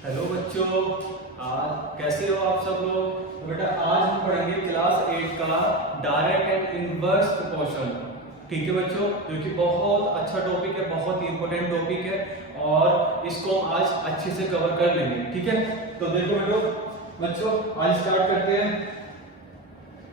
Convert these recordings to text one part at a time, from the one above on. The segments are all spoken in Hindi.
हेलो बच्चों, कैसे हो आप सब लोग। तो बेटा आज हम पढ़ेंगे क्लास 8 का डायरेक्ट एंड इनवर्स प्रोपोर्शन। ठीक है बच्चों, जो कि बहुत अच्छा टॉपिक है, बहुत ही इंपॉर्टेंट टॉपिक है और इसको हम आज अच्छे से कवर कर लेंगे। ठीक है, तो देखो बच्चों आज स्टार्ट करते हैं।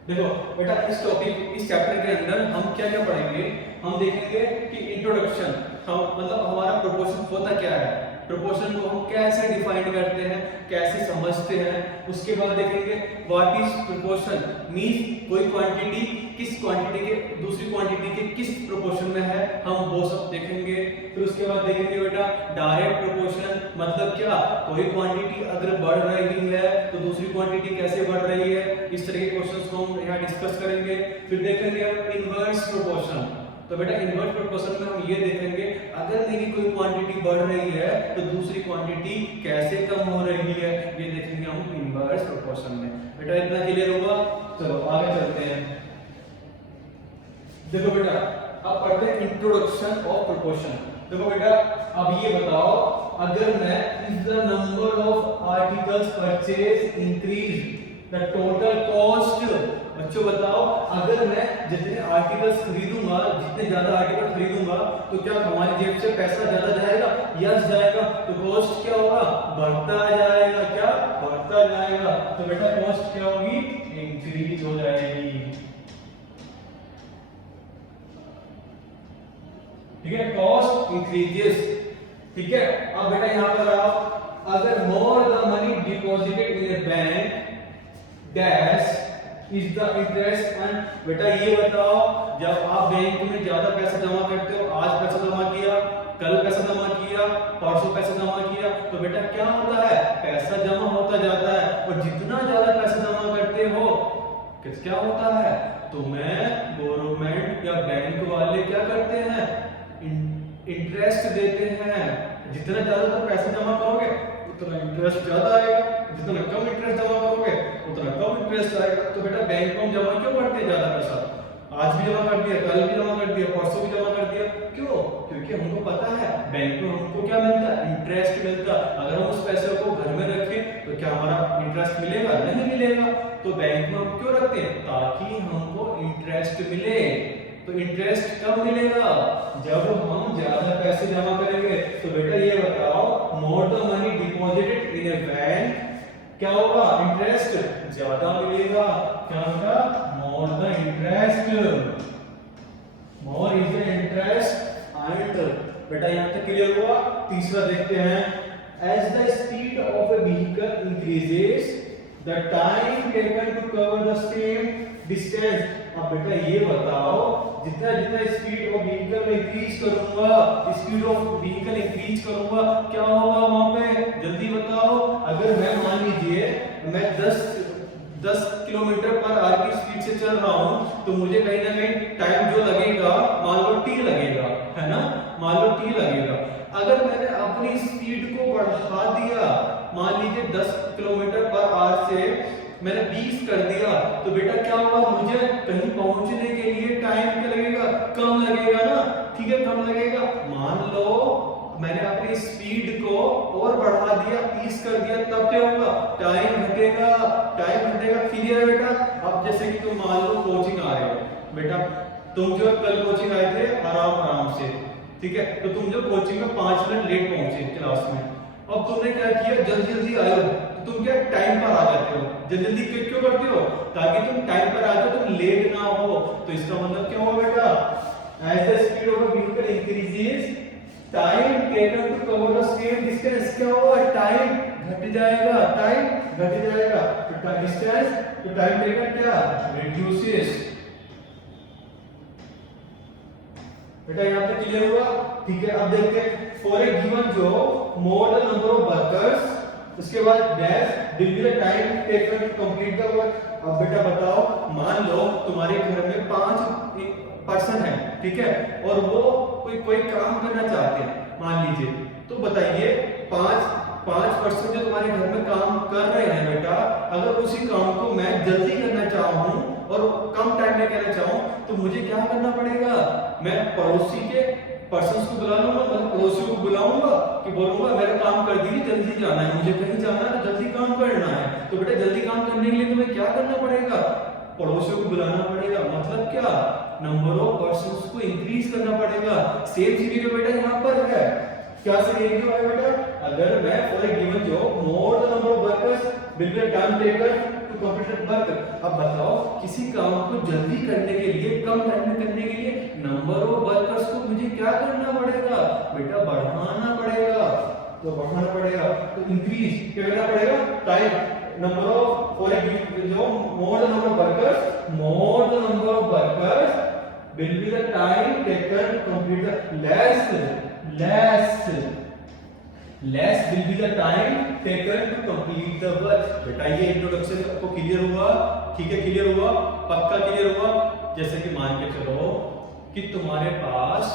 देखो बेटा इस चैप्टर के अंदर हम क्या क्या पढ़ेंगे। हम देखेंगे कि इंट्रोडक्शन, हम मतलब हमारा प्रोपोर्शन होता क्या है, प्रोपोर्शन को हम कैसे डिफाइन करते हैं, कैसे समझते हैं। उसके बाद देखेंगे व्हाट इज प्रोपोर्शन, मींस कोई क्वांटिटी किस क्वांटिटी के दूसरी क्वांटिटी के किस प्रोपोर्शन में है, हम वो सब देखेंगे। फिर उसके बाद देखेंगे बेटा डायरेक्ट प्रोपोर्शन मतलब क्या, कोई क्वांटिटी अगर बढ़ रही है तो दूसरी क्वांटिटी कैसे बढ़ रही है। इस तरह के क्वेश्चंस को हम यहाँ डिस्कस करेंगे। फिर देखेंगे हम इनवर्स प्रोपोर्शन। तो बेटा इनवर्स प्रोपोर्शन में हम ये देखेंगे अगर मेरी कोई क्वांटिटी बढ़ रही है तो दूसरी क्वांटिटी कैसे कम हो रही है, ये देखेंगे हम इनवर्स प्रोपोर्शन में। बेटा इतना क्लियर होगा। चलो आगे चलते हैं। देखो बेटा अब पढ़ते हैं इंट्रोडक्शन ऑफ प्रोपोर्शन। देखो बेटा अब ये बताओ, अगर मैं if the number of articles purchase increase the total cost. बच्चों बताओ, अगर मैं जितने आर्टिकल्स खरीदूंगा, जितने ज्यादा आर्टिकल खरीदूंगा तो क्या हमारी जेब से पैसा ज्यादा जाएगा? यस जाएगा। तो कॉस्ट क्या होगा? बढ़ता जाएगा। क्या बढ़ता जाएगा? तो बेटा कॉस्ट क्या होगी? इंक्रीज हो जाएगी। ठीक है, कॉस्ट इंक्रीजेस। ठीक है, अब बेटा यहां पर आओ, अगर मोर the money deposited in a bank dash is the interest and. बेटा ये बताओ, जब आप बैंक में ज्यादा पैसा जमा करते हो, आज पैसा जमा किया, कल पैसा जमा किया, परसों पैसा जमा किया, तो बेटा क्या होता है? पैसा जमा होता जाता है। और जितना ज्यादा पैसा जमा करते हो क्या होता है? तुम्हें गवर्नमेंट या बैंक वाले क्या करते हैं? इंटरेस्ट देते हैं। जितना ज्यादा तुम पैसा जमा करोगे उतना इंटरेस्ट ज्यादा आएगा, जितना कम इंटरेस्ट जमा करोगे उतना कम इंटरेस्ट आएगा। तो बेटा बैंक में जमा क्यों करते हैं ज्यादा पैसा? आज भी जमा कर दिया, कल भी जमा कर दिया, परसों भी जमा कर दिया। क्यों? क्योंकि हमको पता है बैंक में हमको क्या मिलता है? इंटरेस्ट मिलता। अगर हम उस पैसे को घर में रखें तो क्या हमारा इंटरेस्ट मिलेगा? नहीं मिलेगा। तो बैंक में हम क्यों रखते हैं? ताकि हमको इंटरेस्ट मिले। तो इंटरेस्ट कब मिलेगा? जब हम ज्यादा पैसे जमा करेंगे। तो बेटा ये बताओ, more the money deposited in a bank, क्या होगा? इंटरेस्ट ज्यादा मिलेगा। क्या होगा? More the interest, more is the interest earned. बेटा यहां तक क्लियर हुआ। तीसरा देखते हैं, as the speed of a vehicle increases the time taken to cover the same distance. अब बेटा ये बताओ, जितना जितना स्पीड ऑफ व्हीकल में इंक्रीज करूंगा, स्पीड ऑफ व्हीकल इंक्रीज करूंगा, क्या होगा वहां पे? जल्दी बताओ। अगर मैं मान लीजिए मैं 10 किलोमीटर पर आवर की स्पीड से चल रहा हूं तो मुझे कहीं ना कहीं टाइम जो लगेगा, मान लो टी लगेगा, है ना, मान लो टी लगेगा। अगर मैंने अपनी स्पीड को बढ़ा दिया, मान लीजिए 10 किलोमीटर पर आवर से मैंने 20 कर दिया, तो बेटा क्या होगा? मुझे कहीं पहुंचने के लिए टाइम क्या लगेगा? कम लगेगा ना। ठीक है, कम लगेगा। मान लो मैंने अपनी स्पीड को और बढ़ा दिया, 30 कर दिया, तब क्या होगा? टाइम घटेगा। टाइम घटेगा। क्लियर है बेटा? अब जैसे कि तुम मान लो कोचिंग आ रहे हो बेटा, तुम जो कल कोचिंग आए थे आराम से, ठीक है, तो तुम जो कोचिंग में 5 मिनट लेट पहुंचे क्लास में, अब तुमने क्या किया? जल्दी जल्दी आए हो, तुम क्या टाइम पर आ जाते हो। जल्दी क्यों करते हो? ताकि तुम टाइम पर आ जाओ, तुम लेट ना हो। तो इसका मतलब क्या होगा बेटा? As the speed of a vehicle increases time taken to cover the same distance, क्या होगा? टाइम घट जाएगा। टाइम घट जाएगा तो डिस्टेंस, तो टाइम टेकन क्या? रिड्यूसेस। बेटा यहां तक क्लियर हुआ? ठीक है, अब देखते हैं for a given job more the number of workers, उसके बाद dash will be the time taken to complete the work. अब बेटा बताओ, मान लो तुम्हारे घर में 5 पर्सन है, ठीक है, और वो कोई काम करना चाहते हैं मान लीजिए, तो बताइए 5 पर्सन जो तुम्हारे घर में काम कर रहे हैं बेटा, अगर उसी काम को मैं जल्दी करना चाहूं और कम टाइम में करना चाहूं तो मुझे क्या करना पड़ेगा? मैं पड़ोसी के पर्सन्स को बुला लूंगा, मतलब पड़ोसियों को बुलाऊंगा कि बोलूंगा मेरा काम कर दीजिए, जल्दी जाना है, मुझे कहीं जाना है तो जल्दी काम करना है, तो बेटा जल्दी काम करने के लिए तुम्हें क्या करना पड़ेगा, पड़ोसियों को बुलाना पड़ेगा। मतलब क्या, नंबर ऑफ पर्सन्स को इंक्रीज करना पड़ेगा। सेम सिनेरियो बेटा यहाँ पर है। क्या सिनेरियो है बेटा, अगर मैं for a given job more the number of workers will be time taken to complete the work. अब बताओ किसी काम को जल्दी करने के लिए, कम टाइम में करने के लिए नंबर ऑफ वर्कर्स को मुझे क्या करना पड़ेगा बेटा, बढ़ाना पड़ेगा। तो बढ़ाना पड़ेगा तो इंक्रीज क्या करना पड़ेगा, time number of for a given job more the number of workers, more the number of workers will be the time taken to complete the less will be the time taken to complete the work। बेटा ये इंट्रोडक्शन आपको क्लियर हुआ, ठीक है, क्लियर हुआ, पक्का क्लियर हुआ। जैसे कि मान के चलो कि तुम्हारे पास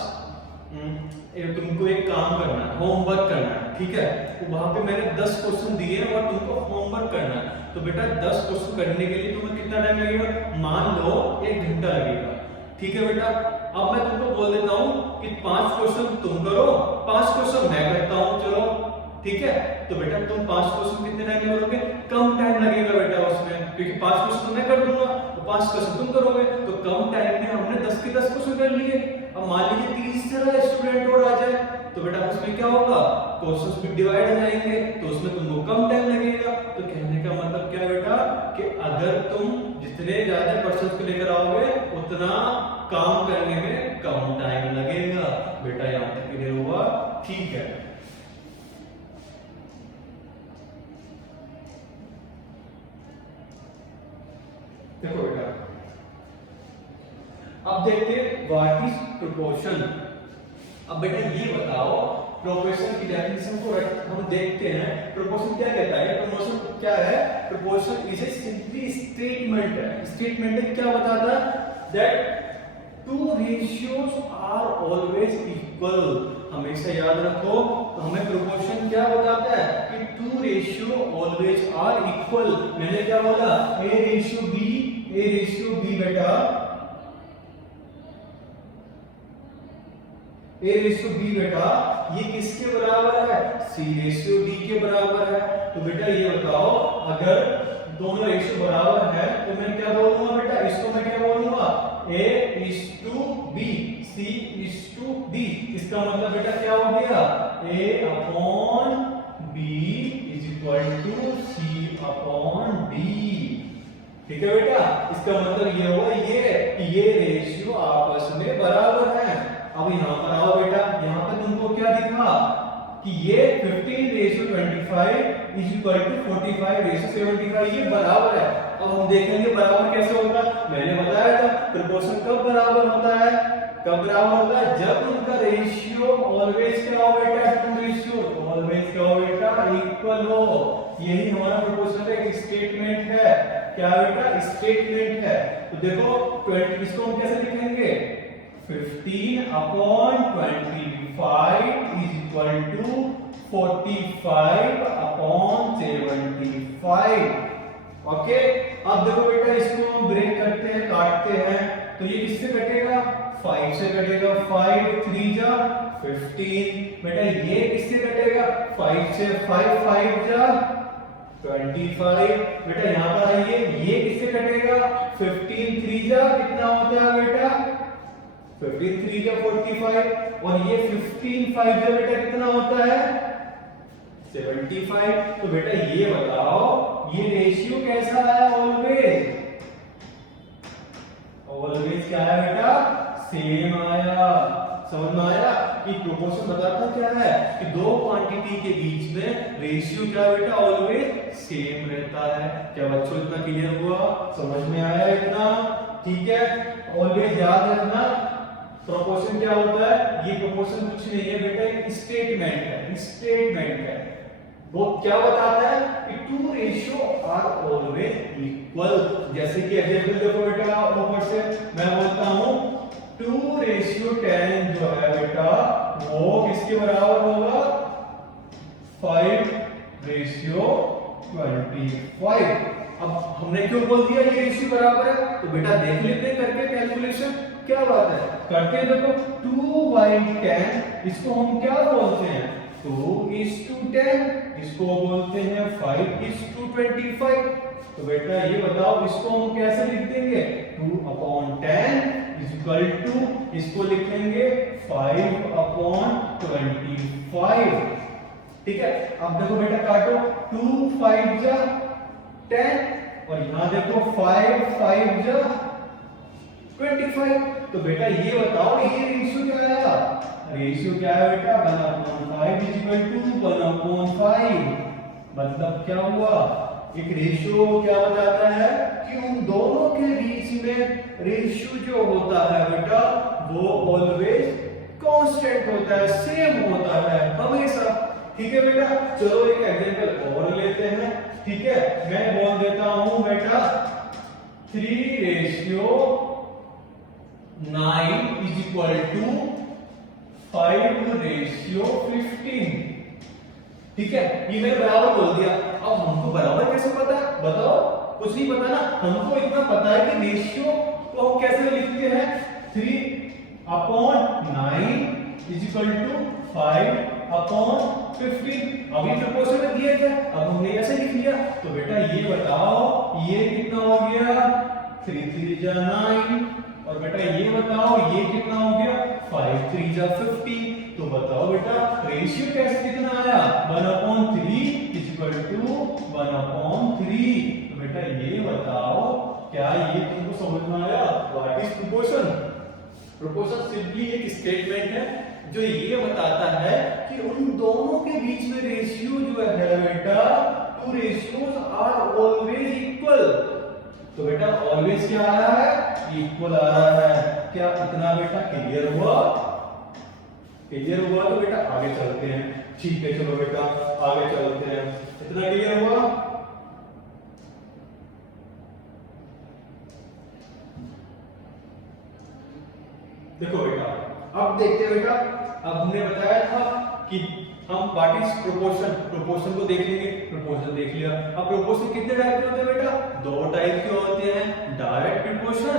तुमको एक काम करना है, होमवर्क करना है, ठीक है, तो वहां पे मैंने 10 क्वेश्चन दिए हैं और तुमको होमवर्क करना है। तो बेटा 10 क्वेश्चन करने के लिए तुम्हें कितना टाइम लगेगा, मान लो 1 घंटा लगेगा, ठीक है बेटा। अब मैं तुमको बोल देता हूं कि 5 क्वेश्चन तुम करो, 5 क्वेश्चन मैं करता हूं, चलो ठीक है। तो बेटा तुम 5 क्वेश्चन कितने टाइम में करोगे, कम टाइम लगेगा बेटा उसमें, क्योंकि 5 क्वेश्चन तो मैं कर दूंगा तो 5 क्वेश्चन तुम करोगे, तो कम टाइम में हमने 10 के 10 क्वेश्चन कर लिए। अब मान लीजिए 30 तरह स्टूडेंट और आ जाए, तो बेटा उसमें क्या होगा, क्वेश्चंस भी डिवाइड हो जाएंगे, तो उसमें तुमको कम टाइम लगेगा। तो कहने का मतलब क्या बेटा कि अगर तुम जितने ज्यादा पर्सन्स को लेकर आओगे उतना काम करने में कम टाइम लगेगा। बेटा यहां तक क्लियर हुआ, ठीक है। देखो बेटा अब देखते हैं व्हाट इज प्रोपोर्शन। अब बेटा ये बताओ, प्रोपोर्शन की डेफिनेशन को हम देखते हैं। प्रोपोर्शन क्या कहता है, प्रोपोर्शन क्या है, proportion is a simply statement है। स्टेटमेंट क्या बताता है, that two ratios are always equal. हमेशा याद रखो, तो हमें प्रोपोर्शन क्या बताता है कि two ratio always are equal. मैंने क्या बोला, ए रेशियो बी बेटा, ए रेशियो बी बेटा ये किसके बराबर है, सी रेशियो डी के बराबर है। तो बेटा ये बताओ, अगर दोनों रेशियो बराबर है तो मैं क्या बोलूंगा बेटा, इसको मैं क्या बोलूंगा, A is to B, C is to D। इसका मतलब बेटा क्या हो गया, A upon B is equal to C upon D। ठीक है बेटा, इसका मतलब ये हुआ ये रेशियो आपस में बराबर है। अब यहाँ पर आओ बेटा, यहाँ पे तुमको क्या दिखा कि ये 15:25 is equal to 45:75, ये बराबर है। अब हम देखेंगे बराबर कैसे होगा। मैंने बताया था प्रोपोर्शन कब बराबर होता है, कब बराबर होता है, जब उनका रेशियो ऑलवेज क्या हो बेटा, टू रेशियो ऑलवेज क्या हो बेटा, इक्वल हो। यही हमारा प्रोपोर्शन का एक स्टेटमेंट है। क्या बेटा, स्टेटमेंट है। तो देखो 20, इसको हम कैसे लिखेंगे, 15/25 is equal to 45/75। ओके, अब देखो बेटा इसको हम ब्रेक करते हैं, काटते हैं, तो ये किससे कटेगा, 5 से कटेगा, 5 3 जा 15। बेटा ये किससे कटेगा, 5 से, 5 5 जा 25। बेटा यहाँ पर आइए, ये किससे कटेगा, 15 3 जा कितना होता है बेटा, 15 3 जा 45, और ये 15 5 जा बेटा कितना होता है, 75। तो बेटा ये बताओ ये रेशियो कैसा आया, ऑलवेज क्या है बेटा, सेम आया। समझ में आया कि प्रोपोर्शन बताता क्या है कि दो क्वांटिटी के बीच में रेशियो क्या बेटा, ऑलवेज सेम रहता है। क्या बच्चों इतना क्लियर हुआ, समझ में आया इतना, ठीक है। ऑलवेज याद रखना प्रोपोर्शन क्या होता है, ये प्रोपोर्शन कुछ नहीं है बेटा, एक स्टेटमेंट है। वो क्या बताता है कि two ratio are always equal. जैसे कि एग्जांपल देखो बेटा, ऊपर से मैं बोलता हूं 2:10 जो है बेटा वो किसके बराबर होगा, 5:25। अब हमने क्यों बोल दिया ये रेशियो बराबर है, तो बेटा देख लेते हैं करके कैलकुलेशन, क्या बात है करके देखो। 2/10 इसको हम क्या बोलते हैं, 2 जिसको बोलते हैं 5:25। तो बेटा ये बताओ इसको हम कैसे लिख देंगे? 2/10 इज इक्वल टू, इसको लिखेंगे 5/25। ठीक है, अब देखो बेटा काटो, 2 5 जा 10 और यहां देखो 5 5 जा 25। तो बेटा ये बताओ ये रेशियो क्या आया? रेशियो क्या है बेटा? 1/5 इज इक्वल टू 1/5। मतलब क्या हुआ? एक रेशियो क्या बताता है कि उन दोनों के बीच में रेशियो जो होता है बेटा वो ऑलवेज कांस्टेंट होता है, सेम होता है हमेशा। ठीक है बेटा, चलो एक एग्जांपल और लेते हैं। ठीक है, मैं बोल देता हूं बेटा 3:9 इज इक्वल टू 5:15। ठीक है, ये मैंने बराबर बोल दिया। अब हमको बराबर कैसे पता है? बताओ, कुछ नहीं पता ना, हमको इतना पता है कि रेशियो को हम कैसे लिखते हैं? 3/9 इज इक्वल टू 5/15। अभी प्रोपोर्शन में दिया था, अब हमने ऐसे लिख लिया। तो बेटा ये बताओ ये कितना हो गया? 3 3 जा 9। और बेटा ये बताओ ये कितना हो गया? 5 3 जा 50। तो बताओ बेटा रेशियो कैसे कितना आया? 1/3 इज इक्वल टू 1/3। तो बेटा ये बताओ क्या ये तुमको समझ में आया? What is proportion? Proportion simply एक स्टेटमेंट है जो ये बताता है कि उन दोनों के बीच में रेशियो जो है बेटा, two ratios are always equal. तो बेटा ऑलवेज क्या आ रहा है? इक्वल आ रहा है। क्या इतना बेटा क्लियर हुआ? क्लियर हुआ तो बेटा आगे चलते हैं। ठीक है, चलो बेटा आगे चलते हैं। इतना क्लियर हुआ? देखो बेटा, अब देखते हैं बेटा, अब हमने बताया था कि हम व्हाट इज प्रोपोर्शन, प्रोपोर्शन को देख लेंगे। प्रोपोर्शन देख लिया। अब प्रोपोर्शन कितने टाइप के होते हैं बेटा? 2 टाइप के होते हैं, डायरेक्ट प्रोपोर्शन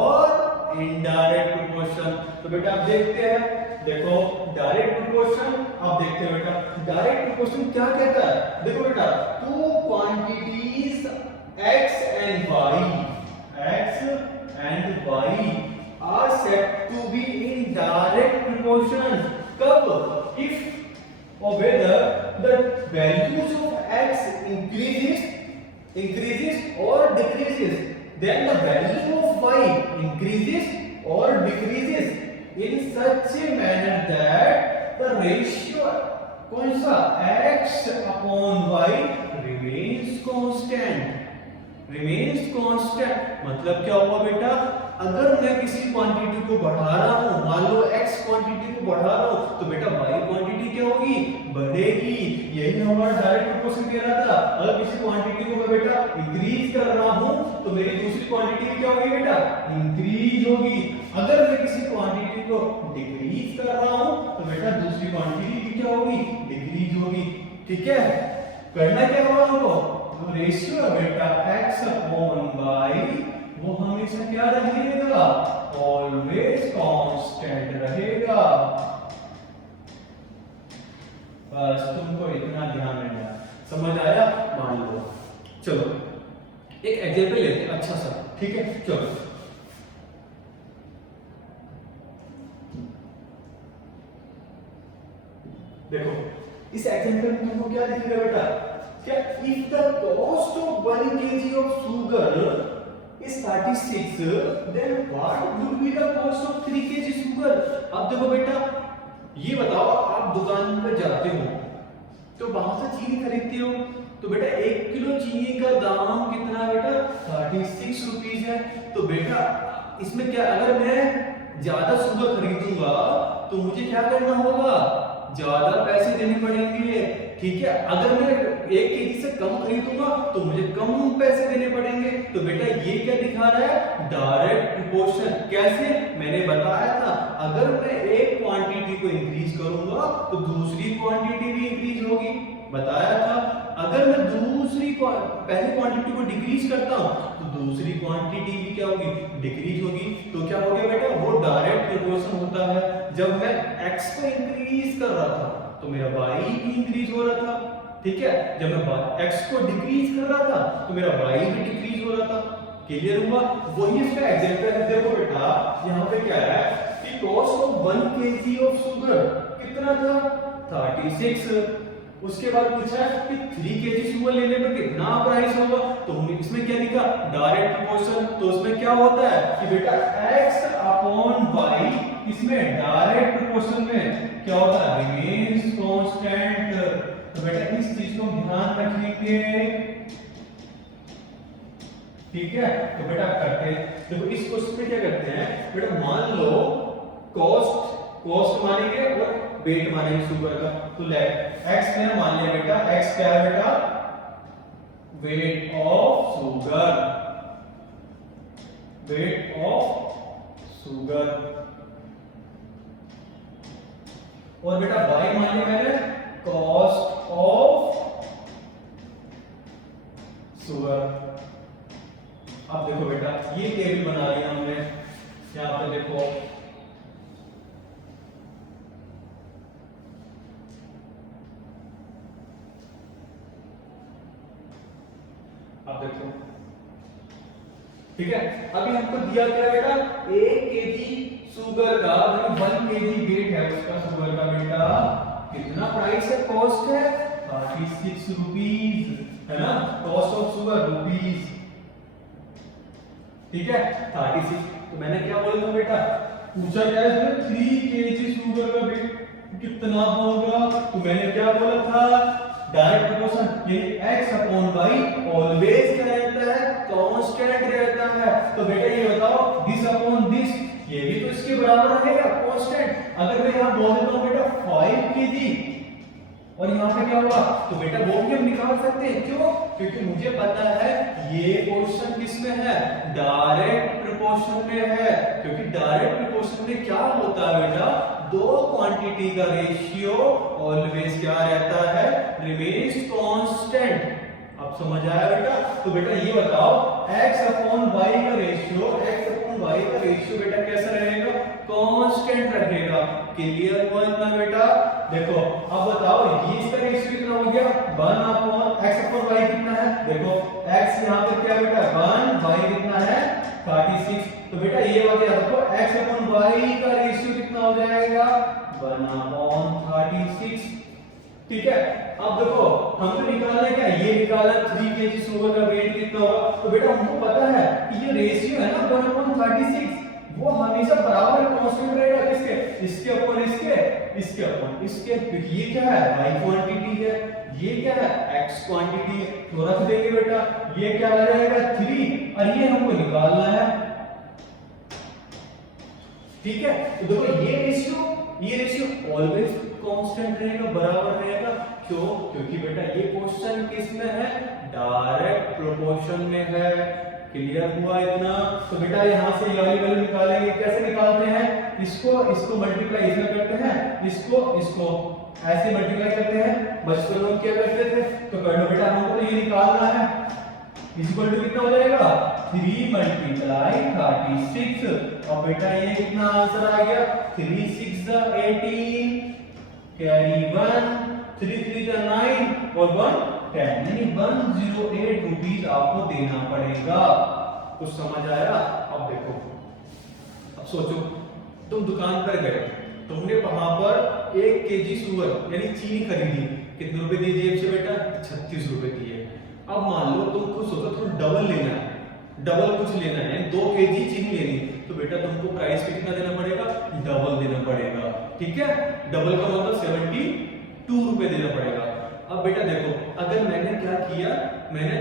और इनडायरेक्ट प्रोपोर्शन। तो बेटा अब देखते हैं। देखो डायरेक्ट प्रोपोर्शन, अब देखते हैं बेटा डायरेक्ट प्रोपोर्शन क्या कहता है। देखो बेटा, two quantities x and y are said to be in direct proportion. कब? If or whether the values of x increases or decreases, then the value of y increases or decreases in such a manner that the ratio कौन सा x upon y remains constant। मतलब क्या हुआ बेटा? अगर मैं किसी क्वांटिटी को बढ़ा रहा हूं, मान लो x क्वांटिटी को बढ़ा रहा हूं, तो बेटा y क्वांटिटी क्या होगी? बढ़ेगी। यही हमारा डायरेक्ट प्रोपोर्शन कह रहा था। अगर किसी क्वांटिटी को मैं बेटा इंक्रीज कर रहा हूं तो मेरी दूसरी क्वांटिटी क्या होगी बेटा? इंक्रीज होगी। अगर मैं किसी क्वांटिटी को डिक्रीज कर रहा हूं तो बेटा दूसरी क्वांटिटी की क्या होगी? डिक्रीज होगी। ठीक है, करना क्या होगा हमको? तो रेशियो है बेटा x अपॉन y वो हमेशा क्या रहेगा? ऑलवेज कांस्टेंट रहेगा। बस तुमको इतना ध्यान रखना। समझ आया? मान लो, चलो एक एग्जांपल लेते हैं अच्छा सा। ठीक है, चलो देखो इस एग्जांपल में तुमको क्या दिखेगा बेटा? क्या if the cost of 1 kg of sugar is 36, then what would be the cost of 3 kg sugar? अब देखो बेटा, ये बताओ आप दुकान पर जाते हो तो वहां से चीनी खरीदते हो, तो बेटा 1 किलो चीनी का दाम कितना है बेटा? 36 रुपीज है। तो बेटा इसमें क्या, अगर मैं ज्यादा शुगर खरीदूंगा तो मुझे क्या करना होगा? ज्यादा पैसे देने पड़ेंगे। ठीक है, अगर मैं 1 केजी से कम खरीदूंगा तो मुझे कम पैसे देने पड़ेंगे। तो बेटा ये क्या दिखा रहा है? Direct proportion. कैसे? मैंने बताया था अगर मैं एक क्वांटिटी को इंक्रीज करूंगा तो दूसरी क्वांटिटी भी इंक्रीज होगी। बताया था अगर मैं पहली क्वांटिटी को डिक्रीज करता हूं तो दूसरी क्वांटिटी भी क्या होगी? डिक्रीज होगी। तो क्या हो गया बेटा? वो डायरेक्ट प्रोपोर्शन होता है। जब मैं x को इंक्रीज कर रहा था तो मेरा y भी इंक्रीज हो रहा था। ठीक है, जब मैं x को डिक्रीज कर रहा था तो मेरा y भी डिक्रीज हो रहा था। क्लियर हुआ? वही इसका एग्जांपल है। देखो बेटा यहाँ पे क्या है कि cost of 1 kg of sugar कितना था 36। उसके बाद पूछा है कि 3 kg शुगर लेने पर कितना प्राइस होगा, तो हमने इसमें क्या लिखा डायरेक्ट प्रोपोर्शन। तो उसमें क्या होता है कि बेटा x अपॉन y, इसमें डायरेक्ट प्रोपोर्शन में क्या होता है रिमेन्स कांस्टेंट। तो बेटा इस चीज को ध्यान रखेंगे, ठीक है। तो बेटा करते हैं, देखो इस क्वेश्चन में क्या करते हैं बेटा, मान लो कॉस्ट मानेंगे और वेट मानेंगे शुगर का। तो ले x मैंने मान लिया बेटा, x क्या है बेटा weight of sugar, weight of sugar. और बेटा y मान लिया मैंने कॉस्ट ऑफ शुगर। अब देखो बेटा ये टेबल बना लिया हमने, यहां पे देखो अब देखो, ठीक है। अभी हमको दिया क्या बेटा 1 kg शुगर का, 1 kg वेट है उसका शुगर का बेटा, कितना प्राइस है कॉस्ट है 36 रुपीस, है ना। कॉस्ट ऑफ शुगर रुपीस, ठीक है 36। तो मैंने क्या बोला था बेटा, पूछा क्या है 3 kg शुगर का वेट कितना होगा, तो मैंने क्या बोला था डायरेक्ट प्रोपोर्शन, यानी x अपॉन y ऑलवेज क्या रहता है कांस्टेंट रहता है। तो बेटा ये बताओ दिस अपॉन दिस, ये भी तो इसके बराबर रहेगा कांस्टेंट। अगर मैं यहां बोल देता हूं बेटा 5 kg और यहाँ पे क्या होगा, तो बेटा वो भी हम निकाल सकते हैं। क्यों? क्योंकि मुझे पता है ये क्वेश्चन किस में है डायरेक्ट प्रोपोर्शन में है। क्योंकि डायरेक्ट प्रोपोर्शन में क्या होता है बेटा, दो क्वांटिटी का रेशियो ऑलवेज क्या रहता है रिमेन्स कांस्टेंट। अब समझ आया बेटा? तो बेटा ये बताओ x अपॉन y का रेशियो, x अपॉन y का रेशियो बेटा कैसा रहेगा कांस्टेंट रहेगा। क्लियर हुआ इतना बेटा? देखो अब बताओ ये इसका रेशियो कितना हो गया 1 अपॉन x अपॉन y कितना है, देखो x यहां पर क्या बेटा 1, y कितना है 36। तो बेटा ये वाला याद रखो x अपॉन y का रेशियो कितना हो जाएगा 1 अपॉन 36, ठीक है। अब देखो हमको निकालना है क्या, ये निकाला 3 kg शुगर का वेट कितना होगा। तो बेटा हमको पता है कि ये रेशियो है ना 1 अपॉन 36, वो हमेशा बराबर कांस्टेंट रहेगा किसके, इसके अपॉन इसके अपॉन इसके। ये क्या है y क्वांटिटी है, ये क्या है x क्वांटिटी है, तो रख देंगे बेटा। ये क्या आ जाएगा 3 और ये हमको निकालना है, ठीक है। तो देखो ये रेशियो ऑलवेज कांस्टेंट रहेगा, बराबर रहेगा। क्यों? क्योंकि बेटा ये क्वेश्चन किस में है डायरेक्ट प्रोपोर्शन में है। क्लियर हुआ इतना? तो बेटा यहां से ये वाली वैल्यू निकालेंगे, कैसे निकालते हैं, इसको मल्टीप्लाई इसमें करते हैं, इसको ऐसे मल्टीप्लाई करते हैं। बचपन में क्या करते थे, तो कर लो बेटा हमको तो ये निकालना है, इक्वल टू कितना हो जाएगा 3 मल्टीप्लाई 36। और बेटा ये कितना आंसर आ गया 3 6 18 कैरी 1 3 3 9 और 1 10, यानी 108 रुपीस आपको देना पड़ेगा। कुछ समझ आया? अब देखो, अब सोचो तुम दुकान पर गए, तुमने वहां पर 1 kg शुगर यानी चीनी खरीदी, कितने रुपए दिए जेब से बेटा 36 रुपए दिए। अब मान लो तुम खुद सोचो तुम डबल लेना है, डबल कुछ लेना है 2 kg चीनी लेनी, तो बेटा तुमको प्राइस पे कितना देना पड़ेगा डबल देना पड़ेगा, ठीक है। डबल का मतलब 72 रुपए देना पड़ेगा। अब बेटा देखो अगर मैंने क्या किया, मैंने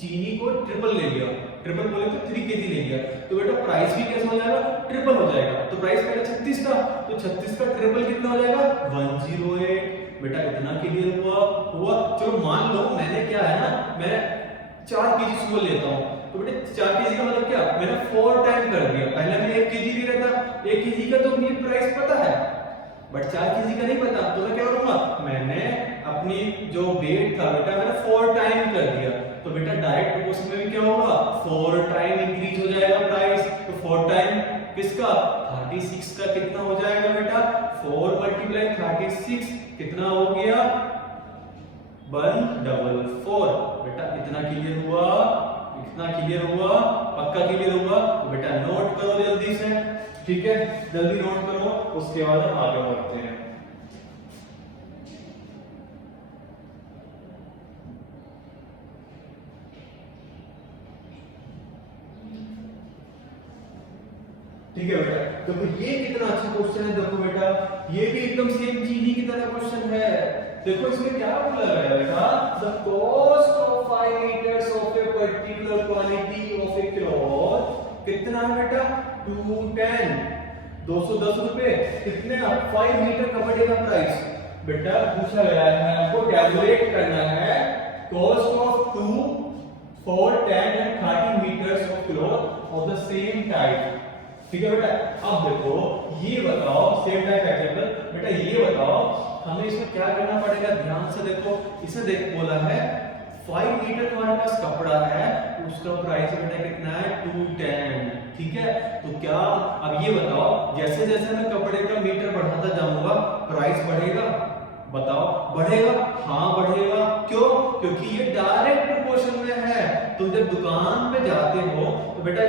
चीनी को ट्रिपल ले लिया, ट्रिपल बोले तो 3 kg ले लिया, तो बेटा प्राइस भी कैसा हो जाएगा ट्रिपल हो जाएगा। तो प्राइस पहले 36 था, तो 36 का ट्रिपल कितना हो जाएगा 108। बेटा इतना क्लियर हुआ। चलो मान लो मैंने क्या है ना, मैं 4 kg शुगर लेता हूं, तो बेटे 4 kg का मतलब क्या, मैंने 4 टाइम कर दिया। पहले मैं 1 kg ले रहा था, 1 kg का तो मुझे प्राइस पता है, बट 4 kg का नहीं पता। तो मैं क्या करूंगा, मैंने अपनी जो वेट था बेटा मैंने 4 टाइम कर दिया, तो बेटा डायरेक्ट प्रोपोर्शन में भी क्या होगा 4 टाइम इंक्रीज हो जाएगा प्राइस। तो 4 टाइम किसका 36 का कितना हो जाएगा बेटा 4 मल्टीप्लाई 36 कितना हो गया 144। बेटा इतना क्लियर हुआ, इतना क्लियर हुआ, पक्का क्लियर हुआ? तो बेटा नोट करो जल्दी से, ठीक है, जल्दी नोट करो, उसके बाद हम आगे बढ़ते हैं। ठीक है बेटा, देखो ये कितना अच्छा क्वेश्चन है। देखो बेटा ये भी एकदम सेम चीज ही की तरह क्वेश्चन है। देखो इसमें क्या बोला गया है बेटा, the cost of 5 metres of a particular quality of a cloth कितना है बेटा, 210, 210 रुपए। कितने, 5 मीटर कपड़े का प्राइस। बेटा पूछा गया है आपको कैलकुलेट करना है cost of 2, 4, 10 and 30 metres of cloth of the same type. ठीक है बेटा, अब देखो ये बताओ, सेम टाइप एग्जांपल, बेटा ये बताओ हमें इसमें क्या करना पड़ेगा, ध्यान से देखो। इसे देख बोला है 5 मीटर तुम्हारे पास कपड़ा है, उसका प्राइस बेटा कितना है, 210। ठीक है, तो क्या अब ये बताओ, जैसे जैसे मैं कपड़े का मीटर बढ़ाता जाऊंगा प्राइस बढ़ेगा? बताओ बढ़ेगा? हाँ बढ़ेगा। क्यों? क्योंकि ये डायरेक्ट प्रोपोर्शन में है। तुम जब दुकान पे जाते हो तो बेटा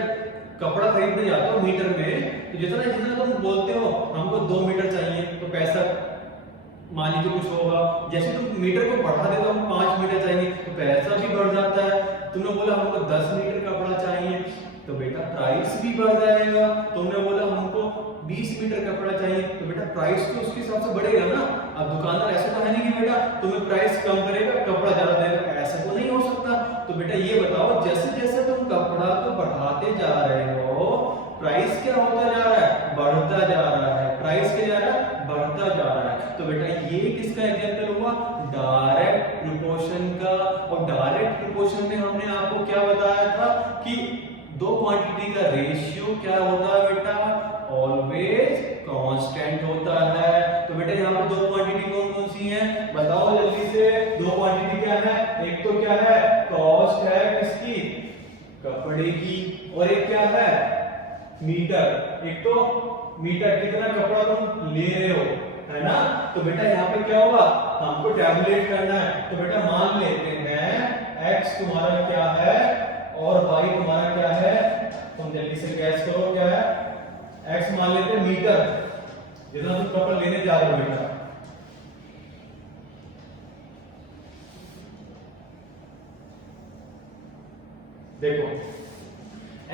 कपड़ा खरीदने जाते हो मीटर में, तो जितना जितना तुम बोलते हो हमको 2 मीटर चाहिए, तो पैसा मान लीजिए कुछ होगा। जैसे तुम मीटर को बढ़ा देते हो, हम 5 मीटर चाहिए, तो पैसा भी बढ़ जाता है। तुमने बोला हमको 10 मीटर कपड़ा चाहिए, तो बेटा प्राइस भी बढ़ जाएगा। तुमने बोला हमको 20 मीटर कपड़ा चाहिए, तो बेटा प्राइस तो उसके हिसाब से बढ़ेगा ना। अब दुकानदार ऐसा तो है नहीं कि बेटा तुम्हें प्राइस कम करेगा कपड़ा ज्यादा देगा, ऐसा तो नहीं हो सकता। तो बेटा ये बताओ, जैसे जैसे तुम कपड़ा को बढ़ाते जा रहे हो, प्राइस क्या होता जा रहा है, बढ़ता जा रहा है। प्राइस क्या जा रहा है, बढ़ता जा रहा है। तो बेटा ये किसका एग्जांपल हुआ, डायरेक्ट प्रोपोर्शन का। और डायरेक्ट प्रोपोर्शन में हमने आपको क्या बताया था कि दो क्वांटिटी का रेशियो क्या होता है बेटा, ऑलवेज कांस्टेंट होता है। तो बेटा यहाँ पर दो क्वांटिटी कौन कौन सी हैं, बताओ जल्दी से। दो क्वांटिटी क्या है, एक तो क्या है, कॉस्ट है किसकी, कपड़े की, और एक क्या है, मीटर। एक तो मीटर, कितना कपड़ा तुम ले रहे हो, है ना। तो बेटा यहाँ पे क्या होगा, हमको टैबुलेट करना है। तो बेटा मान लेते हैं x तुम्हारा क्या है और y तुम्हारा क्या है, तुम जल्दी से गैस करो क्या है। x मान लेते हैं मीटर, जितना तुम कपड़ा लेने जा रहे हो बेटा। देखो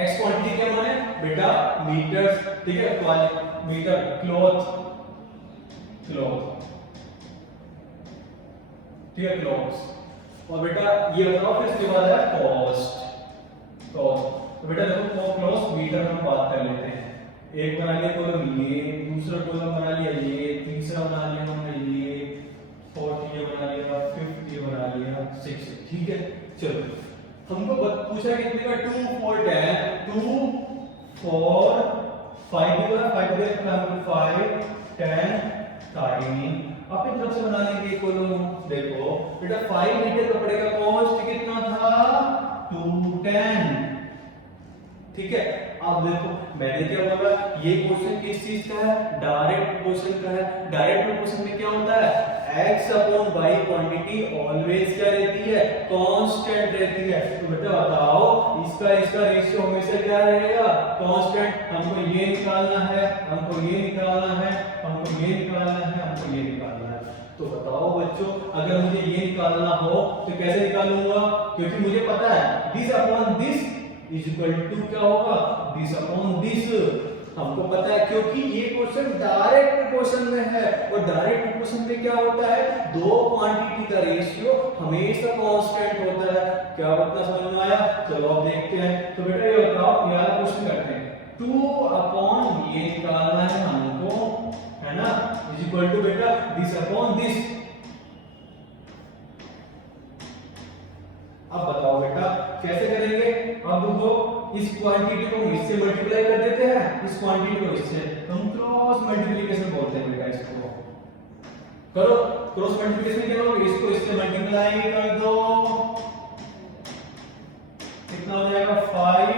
x क्वांटिटी क्या माने बेटा, मीटर्स। ठीक है, मीटर, क्लॉथ, क्लॉथ, ठीक है, क्लॉथ्स। और बेटा ये बताओ फिर इसके बाद है कॉस्ट, कॉस्ट। तो बेटा देखो क्लॉथ मीटर में हम बात कर लेते हैं। एक बना लिया कॉलम ये, दूसरा कॉलम बना लिया ये, तीसरा बना लिया हमने ये, 40 ये बना लिया, 50 ये बना लिया, 60। ठीक है, चलो हमको पूछा कितने का, 2, 4, 10, 2, 4, 5 5 10 30। अपनी तरफ से बना लेंगे कॉलम। देखो बेटा 5 मीटर कपड़े का कॉस्ट कितना था, 210। ठीक है, अब देखो मैंने क्या बोला, ये क्वेश्चन किस चीज का है, डायरेक्ट प्रोपोर्शन का है। डायरेक्ट प्रोपोर्शन में क्या होता है, x upon y quantity always क्या रहती है, कांस्टेंट रहती है। तो बेटा बताओ इसका रेशियो हमेशा क्या रहेगा, कांस्टेंट। हमको ये निकालना है, हमको ये निकालना है, हमको ये निकालना है, हमको ये निकालना है। तो बताओ बच्चों, अगर मुझे ये निकालना हो तो कैसे निकालूंगा, क्योंकि मुझे पता है this upon this is equal to क्या होगा, दिस अपॉन दिस। हमको पता है क्योंकि ये क्वेश्चन डायरेक्ट प्रोपोर्शन में है, और डायरेक्ट प्रोपोर्शन में क्या होता है, दो क्वांटिटी का रेशियो हमेशा कांस्टेंट होता है। क्या बात समझ में आया, चलो अब देखते हैं। तो बेटा ये बताओ, यह क्वेश्चन करते हैं, 2 अपॉन ये निकालना है हमको, है ना, इज इक्वल टू बेटा दिस अपॉन दिस। अब बताओ बेटा कैसे करेंगे। अब देखो इस क्वांटिटी को इससे मल्टीप्लाई कर देते हैं, इस क्वांटिटी को इससे, हम क्रॉस मल्टीप्लिकेशन बोलते हैं बेटा इसको। करो क्रॉस मल्टीप्लिकेशन क्या करोगे, इसको इससे मल्टीप्लाई कर दो, कितना हो जाएगा 5,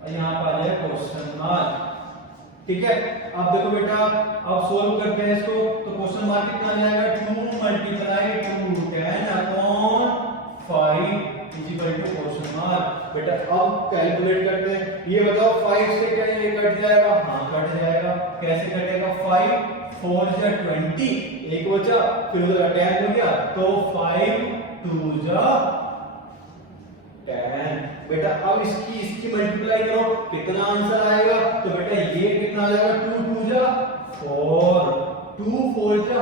और यहां पर आ जाएगा क्वेश्चन मार्क। ठीक है, अब देखो बेटा अब सोल्व करते हैं इसको। तो क्वेश्चन मार्क कितना आ जाएगा, 2 × 2 10 अब कैलकुलेट करते हैं। ये बताओ 5 से क्या ये कट जाएगा? हाँ कट जाएगा। कैसे कटेगा? 5 4 जा 20, एक बचा, फिर उधर 10 हो गया, तो 5 2 जा 10। बेटा अब इसकी मल्टीप्लाई करो, कितना आंसर आएगा? तो बेटा ये कितना आ जाएगा? 2 2 जा 4, 2 4 जा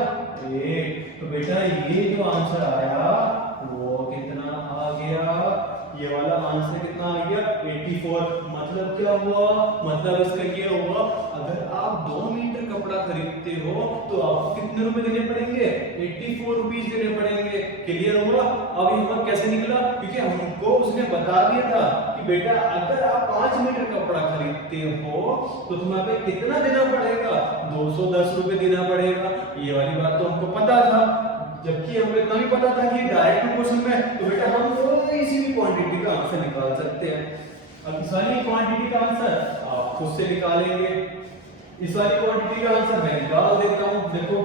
8। तो बेटा ये जो आंसर आया वो कितना आ गया? ये वाला आंसर कितना आ गया? 84। मतलब क्या हुआ? मतलब इसका ये हुआ, अगर आप 2 मीटर कपड़ा खरीदते हो तो आपको कितने रुपए देने पड़ेंगे? 84 रुपीस देने पड़ेंगे। क्लियर हुआ? अब ये हमें कैसे निकला? क्योंकि हमको उसने बता दिया था कि बेटा अगर आप 5 मीटर कपड़ा खरीदते हो तो तुम्हें पे कितना देना पड़ेगा? 210 रुपए देना पड़ेगा। ये वाली बात तो हमको पता था, जबकि हमको इतना भी पता था कि डायरेक्ट क्वेश्चन में तो बेटा हम कोई सी भी क्वांटिटी का आंसर निकाल सकते हैं। अब इस वाली क्वांटिटी का आंसर आप खुद से निकालेंगे। इस वाली क्वांटिटी का आंसर मैं निकाल देता हूं। देखो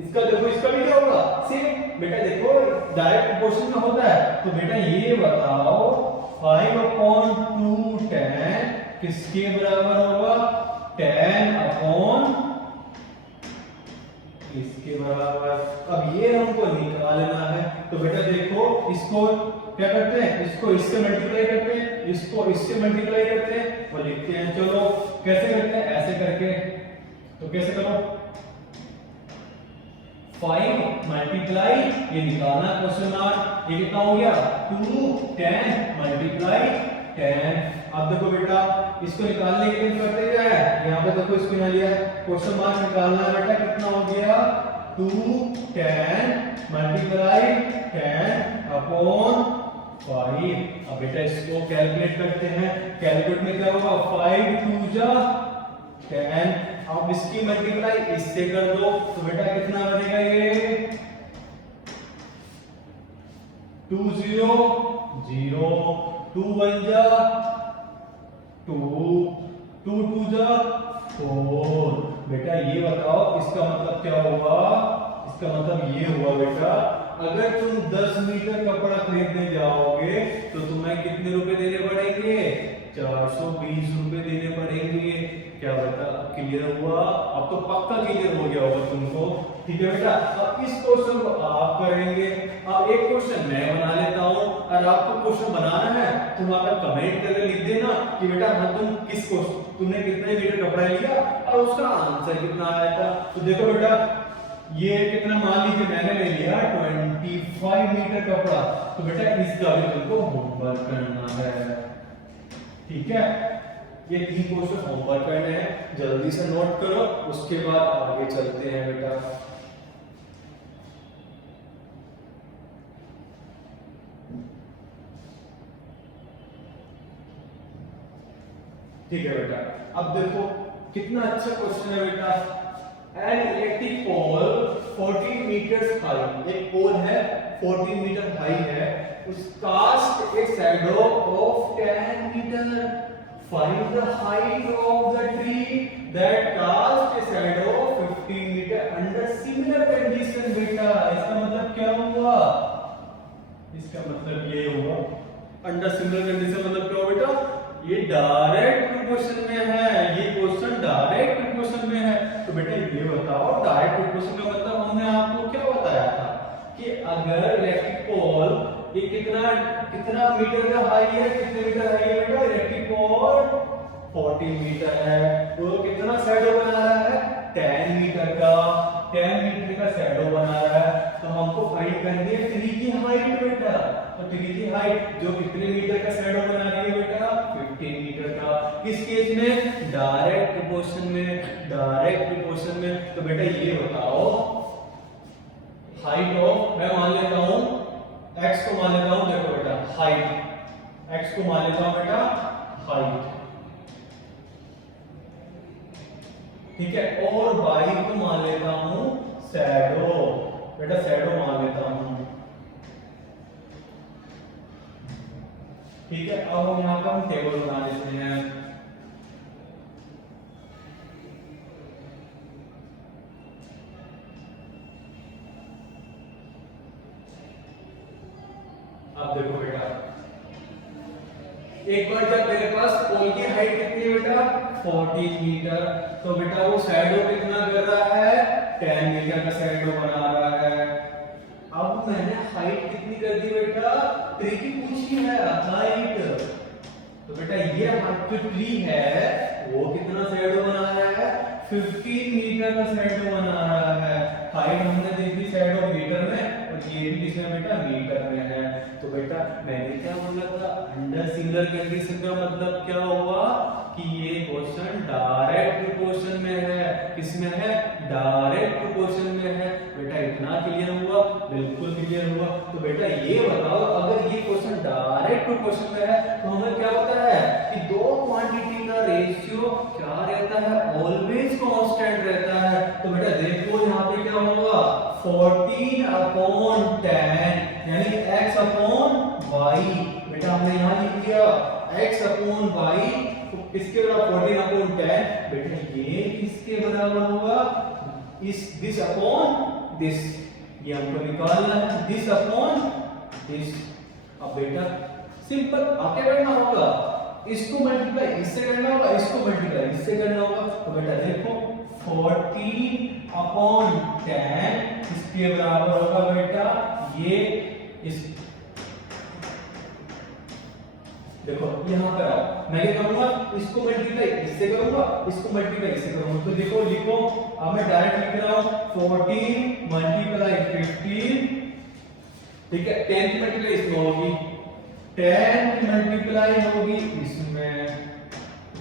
इसका भी क्या होगा? सेम। बेटा देखो डायरेक्ट क्वेश्चन में होता है, तो बेटा ये बताओ 5/2 10 किसके बराबर होगा? 10/, इसके बराबर। अब ये हमको निकालना है, तो बेटा देखो इसको क्या करते हैं? इसको इससे मल्टीप्लाई करते हैं, इसको इससे मल्टीप्लाई करते हैं, वो लिखते हैं। चलो कैसे करते हैं? ऐसे करके। तो कैसे करो? 5 मल्टीप्लाई, ये निकालना क्वेश्चन मार्क, ये कितना हो गया? 2 10 मल्टीप्लाई 10। अब देखो बेटा इसको निकालने के लिए करते क्या है? यहाँ पे देखो इसको यहाँ लिया है, क्वेश्चन मार्क निकालना है। बेटा कितना हो गया? 2 10 मल्टीप्लाई 10/5। अब बेटा इसको कैलकुलेट करते हैं। कैलकुलेट में क्या होगा? 5 2 जा 10। अब इसकी मल्टीप्लाई इससे कर दो, तो बेटा कितना बनेगा? ये 2 0 0, 2 1 जा 2, 2 2 जा 4। बेटा ये बताओ इसका मतलब क्या हुआ? इसका मतलब ये हुआ बेटा, अगर तुम 10 मीटर कपड़ा खरीदने जाओगे तो तुम्हें कितने रुपए देने पड़ेंगे? 420 रुपए देने पड़ेंगे। क्या बेटा क्लियर हुआ? अब तो पक्का क्लियर हो गया होगा तुमको। ठीक है बेटा, अब इस क्वेश्चन को आप करेंगे। अब एक क्वेश्चन मैं बना लेता हूं, और आपको क्वेश्चन बनाना है तुम आप कमेंट करके लिख देना कि बेटा हाँ तुम किस क्वेश्चन, तुमने कितने मीटर कपड़ा लिया और उसका आंसर कितना आया था। तो देखो बेटा ये कितना, मान लीजिए मैंने ले लिया 25 मीटर कपड़ा, तो बेटा इसका भी तुमको होमवर्क करना है। ठीक है, ये 3 क्वेश्चन होमवर्क करने हैं, जल्दी से नोट करो, उसके बाद आगे चलते हैं बेटा। ठीक है बेटा, अब देखो कितना अच्छा क्वेश्चन है बेटा। An electric pole 14 metres high, एक पोल है 14 मीटर हाई है, उस cast a shadow of 10 metre. Find the height of the tree that cast a shadow of 15 meter under similar condition। बेटा इसका मतलब क्या हुआ? इसका मतलब ये हुआ अंडर सिमिलर कंडीशन। मतलब क्या हुआ बेटा? ये डायरेक्ट क्वेश्चन में है, ये क्वेश्चन डायरेक्ट क्वेश्चन में है। तो बेटा ये बताओ डायरेक्ट क्वेश्चन का मतलब हमने आपको क्या बताया था कि अगर इलेक्ट्रिक पोल ये कितना मीटर का हाई है, कितने मीटर हाई है बेटा? इलेक्ट्रिक पोल 14 मीटर है, वो कितना शैडो बना रहा है? 10 मीटर का, 10 मीटर का शैडो बना रहा है। तो हमको फाइंड करनी है ट्री की हाइट बेटा। तो ट्री की हाइट जो कितने मीटर का शैडो बना रही है बेटा? 15 मीटर का। किस केस में? डायरेक्ट क्वेश्चन में, डायरेक्ट क्वेश्चन में। तो बेटा ये बताओ हाइट ऑफ, मैं मान लेता हूं x को मान लेता हूं, देखो बेटा हाइट x को मान लेता हूं बेटा हाइट, ठीक है, और y को मान लेता हूं शैडो, बेटा शैडो मान लेता हूं। ठीक है, अब हम यहां पर टेबल बना लेते हैं। अब देखो बेटा एक बार जब मेरे पास पोल की हाइट कितनी है बेटा 14 मीटर, तो बेटा वो शैडो कितना कर रहा है 10 मीटर का शैडो बना रहा है। अब मैंने हाइट कितनी कर दी बेटा, ट्री की पूछी है हाइट, तो बेटा ये जो ट्री है वो कितना शैडो बना रहा है 15 मीटर का शैडो बना रहा है। हाइट हमने देखी शैडो मीटर में, और ये भी किसमें बेटा मीटर में है। तो बेटा मैंने क्या बोला था, अंडर सिंगल कंडीशन का मतलब क्या हुआ कि ये क्वेश्चन डायरेक्ट प्रोपोर्शन में है। किसमें है, डायरेक्ट प्रोपोर्शन में है। बेटा इतना क्लियर हुआ, बिल्कुल क्लियर हुआ। तो बेटा ये बताओ, अगर ये क्वेश्चन डायरेक्ट प्रोपोर्शन में है तो हमें क्या पता है कि दो क्वांटिटी का रेशियो क्या रहता है, ऑलवेज कांस्टेंट रहता है। तो बेटा देखो यहाँ पे क्या होगा 14/10 यानी x अपॉन y। बेटा हमने यहाँ लिख दिया x अपॉन y, तो किसके बराबर 14/10। बेटा ये किसके बराबर होगा, इस दिस अपॉन दिस, ये हमको निकालना है दिस अपॉन दिस। अब बेटा सिंपल आगे करना होगा, इसको मल्टीप्लाई इससे करना होगा, इसको मल्टीप्लाई इससे करना होगा। तो बेटा देखो 14/10 इसके बराबर होगा बेटा ये इस, देखो यहाँ पर आओ, मैं क्या करूंगा इसको मल्टीप्लाई इससे करूंगा, इसको मल्टीप्लाई इससे करूंगा। तो देखो लिखो, अब मैं डायरेक्ट लिख रहा हूं 14 मल्टीप्लाई 15, ठीक है 10 की मल्टीप्लाई इसमें होगी, 10 की मल्टीप्लाई होगी इसमें।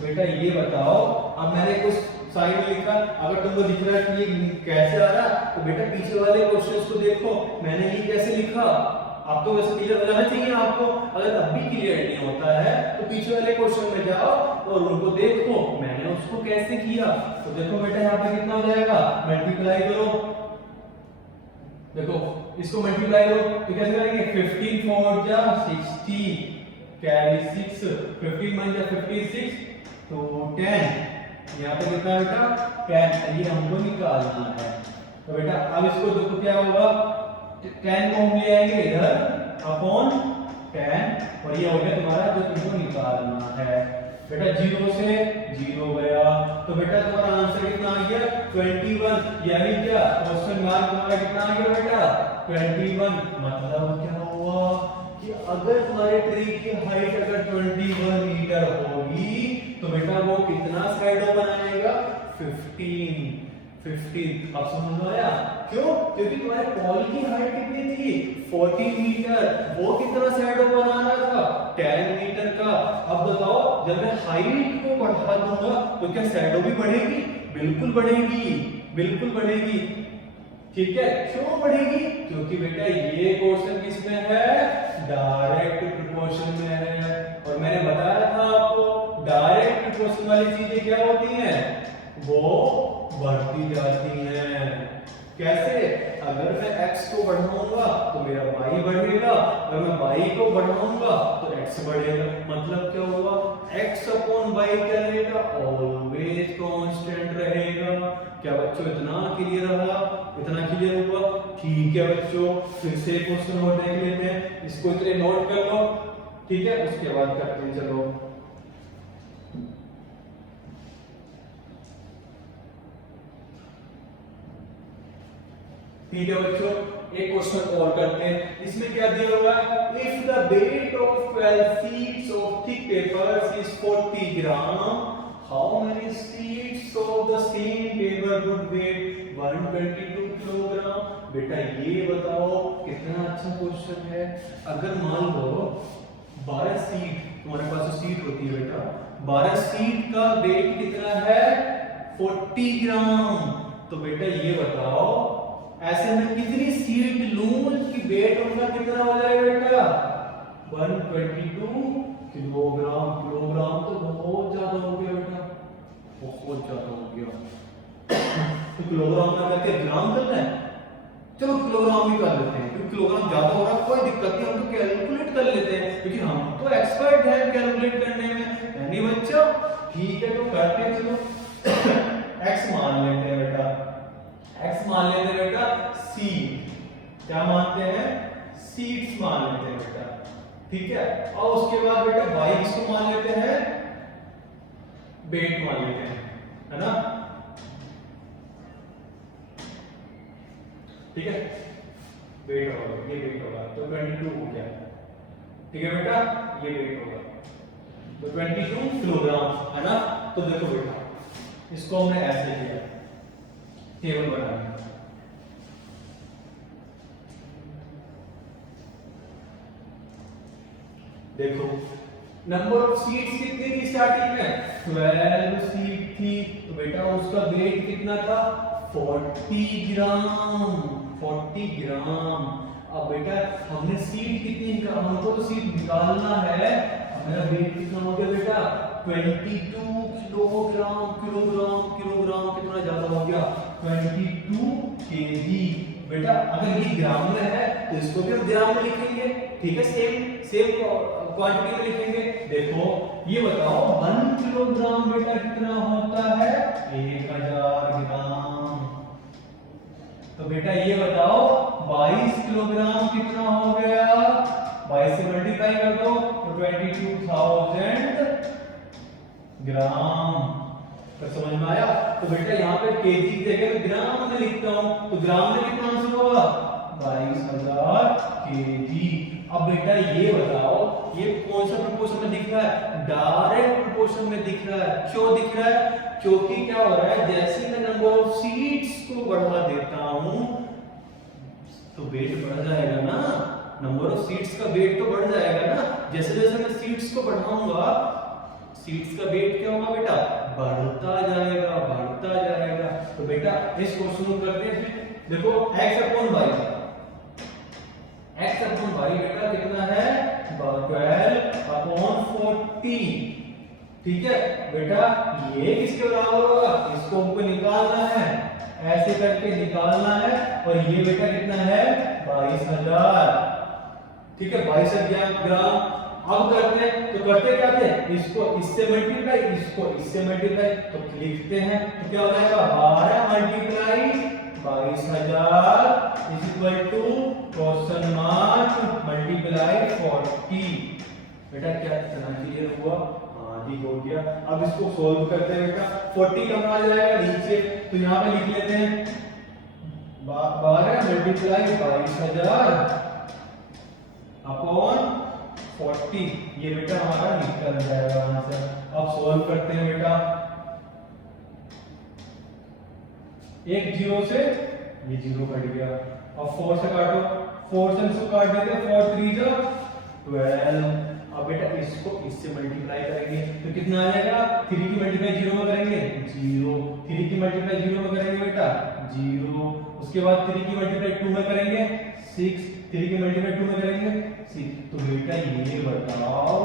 बेटा ये बताओ, अब मैंने कुछ साइन में लिखा, अगर तुमको दिख रहा है कि ये कैसे आ रहा है तो बेटा पीछे वाले क्वेश्चंस को देखो, मैंने ये कैसे लिखा। आप तो वैसे क्लियर हो जाना चाहिए आपको, अगर अब भी क्लियर नहीं होता है तो पीछे वाले क्वेश्चन में जाओ और उनको देखो मैंने उसको कैसे किया। तो देखो बेटा यहाँ पे कितना हो जाएगा, मल्टीप्लाई करो, देखो इसको मल्टीप्लाई करो तो कैसे करेंगे 15 4 जा 60 कैरी 6, 15 1 जा 56 तो 10, यहाँ पे कितना है बेटा 10, ये हमको निकालना है। तो बेटा अब इसको देखो क्या होगा, 10 को हम ले आएंगे इधर अपॉन 10 और ये हो गया तुम्हारा जो तुमको निकालना है। बेटा 0 से 0 गया, तो बेटा तुम्हारा आंसर कितना आ गया 21, यानी क्या क्वेश्चन मार्क तुम्हारा कितना आ गया बेटा 21। मतलब क्या हुआ कि अगर तुम्हारे ट्री की हाइट अगर 21 मीटर होगी तो बेटा वो कितना शैडो बनाएगा 15। अब समझ में आया क्यों, क्योंकि तुम्हारे पॉल की हाइट कितनी थी 14 मीटर, वो कितना शैडो बना रहा था 10 मीटर का। अब बताओ जब मैं हाइट को बढ़ा दूंगा तो क्या शैडो भी बढ़ेगी, बिल्कुल बढ़ेगी, बिल्कुल बढ़ेगी, ठीक है। क्यों बढ़ेगी, क्योंकि बेटा ये क्वेश्चन किसमें है, डायरेक्ट प्रोपोर्शन में है। और मैंने बताया था आपको डायरेक्ट प्रोपोर्शन वाली चीजें क्या होती हैं, वो बढ़ती जाती हैं। कैसे, अगर मैं x को बढ़ाऊंगा तो मेरा y बढ़ेगा, अगर मैं y को बढ़ाऊंगा तो x बढ़ेगा। मतलब क्या हुआ, x अपॉन y क्या रहेगा, ऑलवेज कांस्टेंट रहेगा। क्या बच्चों इतना क्लियर रहा, इतना क्लियर हुआ, ठीक है बच्चों। फिर से क्वेश्चन नोट देख लेते हैं, इसको इतने नोट कर लो, ठीक है, उसके बाद करते हैं। चलो ठीक है बच्चों, एक क्वेश्चन और करते हैं। इसमें क्या दिया हुआ है, if the weight of 12 sheets of thick papers is 40 gram, how many sheets of the same paper would weigh 122 kilogram. बेटा ये बताओ कितना अच्छा क्वेश्चन है। अगर मान लो 12 शीट, तुम्हारे पास शीट होती है बेटा, 12 शीट का वेट कितना है 40 ग्राम। तो बेटा ये बताओ ऐसे में कितनी शीट लूं कि वेट उनका कितना हो जाएगा बेटा 122 किलोग्राम। किलोग्राम तो बहुत ज्यादा हो गया बेटा, बहुत ज्यादा हो गया। तो किलोग्राम ना करके ग्राम करना है, चलो किलोग्राम ही कर लेते हैं, क्योंकि किलोग्राम ज्यादा हो रहा है कोई दिक्कत नहीं, हम तो कैलकुलेट कर लेते हैं क्योंकि हम तो एक्सपर्ट हैं कैलकुलेट करने में, यानी बच्चों ठीक है। तो करते हैं, चलो x मान लेते हैं बेटा, x मान लेते हैं बेटा, सीट क्या मानते हैं, सीट्स मान लेते हैं बेटा, ठीक है। और उसके बाद बेटा y किसको मान लेते हैं, वेट मान लेते हैं, है ना, ठीक है। वेट होगा, ये वेट होगा तो 22 हो गया, ठीक है बेटा, ये वेट होगा तो 22 किलोग्राम, है ना। तो देखो बेटा इसको हमने ऐसे लिया, टेबल बना लिया, देखो नंबर ऑफ सीट्स कितनी थी स्टार्टिंग में, 12 सीट थी, तो बेटा उसका वेट कितना था, 40 ग्राम, 40 ग्राम। अब बेटा हमने सीट कितनी, हमको तो सीट निकालना है, हमारा वेट कितना हो गया बेटा, 22 किलोग्राम, किलोग्राम किलोग्राम कितना ज्यादा हो गया, 22 केजी। बेटा अगर ये ग्राम में है तो इसको भी हम ग्राम में लिखेंगे, ठीक है, सेम क्वांटिटी में लिखेंगे। देखो ये बताओ 1 किलोग्राम बेटा कितना होता है, 1000 ग्राम। तो बेटा ये बताओ 22 किलोग्राम कितना हो गया, 22 से मल्टीप्लाई कर दो तो 22,000 ग्राम। तो समझ में आया। तो बेटा यहाँ पे केजी की जगह मैं ग्राम में लिखता हूँ, तो ग्राम में कितना आंसर होगा, 22,000 केजी। अब बेटा ये बताओ ये कौन सा प्रोपोर्शन में दिख रहा है, डायरेक्ट प्रोपोर्शन में दिख रहा है। क्यों दिख रहा है, क्योंकि क्या हो रहा है, जैसे मैं नंबर ऑफ सीट्स को बढ़ा देता हूं तो वेट बढ़ जाएगा ना, नंबर ऑफ सीट्स का वेट तो बढ़ जाएगा ना। जैसे जैसे मैं सीट्स को बढ़ाऊंगा सीट्स का वेट क्या होगा बेटा, बढ़ता जाएगा, बढ़ता जाएगा। तो बेटा इस क्वेश्चन को करते हैं फिर। देखो x upon y, x upon y बेटा कितना है, 12 अपॉन 40, ठीक है बेटा। ये किसके बराबर होगा, इसको हमको निकालना है, ऐसे करके निकालना है। और ये बेटा कितना है, 22,000, ठीक है, 22,000 ग्राम। अब करते हैं, तो करते क्या थे, इसको इससे मल्टीप्लाई, इसको इससे मल्टीप्लाई, तो लिखते हैं तो क्या हो जाएगा, 12 multiply 22,000 is equal to question mark multiply 40। बेटा क्या इतना क्लियर हुआ, हाँ ठीक हो गया। अब इसको सोल्व करते हैं बेटा, 40 कम आ जाएगा नीचे, तो यहाँ पे लिख लेते हैं 12 मल्टीप्लाई 22,000 अपॉन 40, ये बेटा हमारा निकल जाएगा आंसर। अब सोल्व करते हैं बेटा, एक जीरो से ये जीरो कट गया, अब 4 से काटो, 4 से इसको काट देते, 4 3 जा 12। अब बेटा इसको इससे मल्टीप्लाई करेंगे तो कितना आ जाएगा, 3 की मल्टीप्लाई 0 में करेंगे 0, 3 की मल्टीप्लाई 0 में करेंगे बेटा 0, उसके बाद 3 की मल्टीप्लाई 2 में करेंगे 6, 3 की मल्टीप्लाई 2 में करेंगे 6। तो बेटा ये बताओ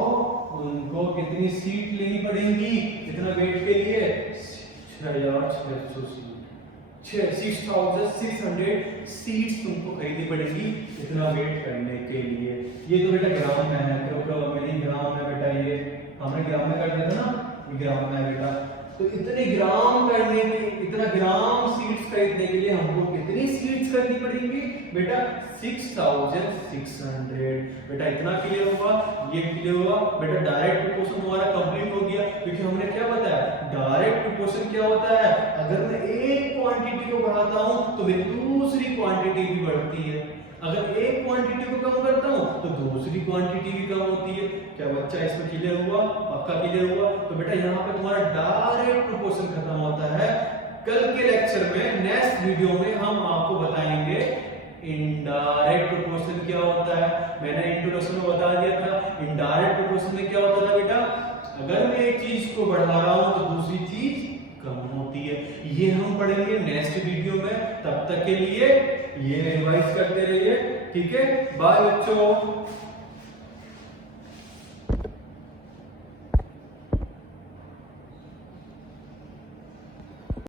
उनको कितनी सीट लेनी पड़ेगी इतना वेट के लिए, 6,600 सीट, 6,600 सीट्स तुमको खरीदनी पड़ेगी इतना वेट करने के लिए। ये तो बेटा ग्राम में है, किलोग्राम में नहीं, ग्राम में बेटा, ये हमने ग्राम में कर दिया था ना, ये ग्राम में है बेटा। तो इतने ग्राम करने में, इतना ग्राम सीट्स खरीदने के लिए हमको कितनी सीट्स करनी पड़ेंगी बेटा, 6,600। बेटा इतना क्लियर होगा, ये क्लियर हुआ बेटा। डायरेक्ट प्रोपोर्शन हमारा कंप्लीट हो गया, क्योंकि हमने क्या बताया, डायरेक्ट प्रोपोर्शन क्या होता है, अगर मैं एक क्वांटिटी को बढ़ाता हूं तो मेरी दूसरी क्वांटिटी भी बढ़ती है, अगर एक क्वांटिटी को कम करता हूं तो दूसरी क्वांटिटी भी कम होती है। क्या बच्चा इसमें क्लियर हुआ, पक्का क्लियर हुआ। तो बेटा यहाँ पे तुम्हारा डायरेक्ट प्रोपोर्शन खत्म होता है। कल के लेक्चर में, नेक्स्ट वीडियो में हम आपको बताएंगे इनडायरेक्ट प्रोपोर्शन क्या होता है। मैंने इंट्रोडक्शन में बता दिया था इनडायरेक्ट प्रोपोर्शन में क्या होता था बेटा, अगर मैं एक चीज को बढ़ा रहा हूं तो दूसरी चीज कम होती है। ये हम पढ़ेंगे नेक्स्ट वीडियो में, तब तक के लिए ये रिवाइज करते रहिए, ठीक है। बाय बच्चों।